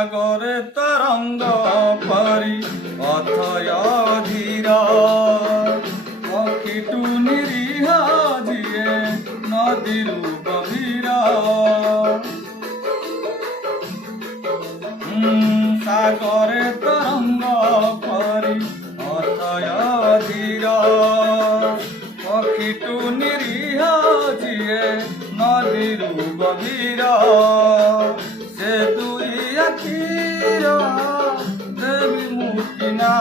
সাগরে তরঙ্গ পরি অথয় ধীর পক্ষীটু নিরীহ যিয়ে নদীরু গভীর সাগরে তরঙ্গ পরি অথয় ধীর পক্ষীটু নিরীহ যিয়ে নদীরু গভীর সে দুই আখির দেবী মুক্তিনা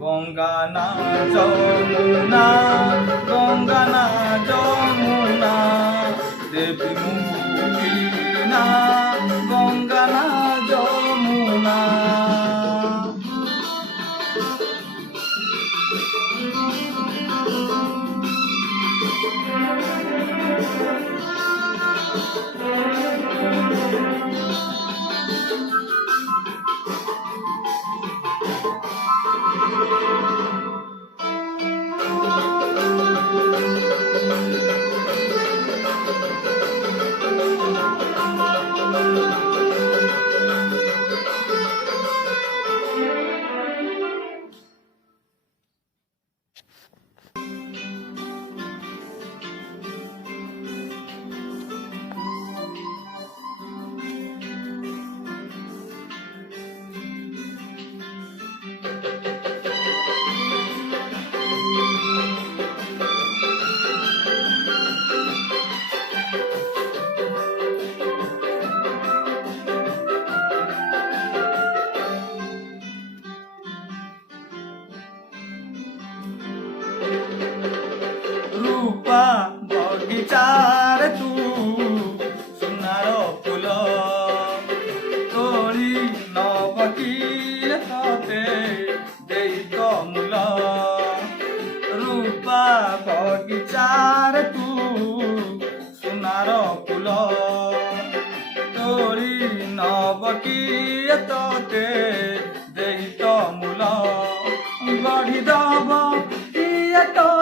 গঙ্গা না যমুনা গঙ্গা না যমুনা দেবী মুক্তিনা গঙ্গা না যমুনা रूपा बगीचार तू सुनार फूल तोड़ी नबकीर तते देई कमूल रूपा बगीचार तू सुनार फूल तोड़ी नबकीर तते देई कमूल गढ़ी दब किए तो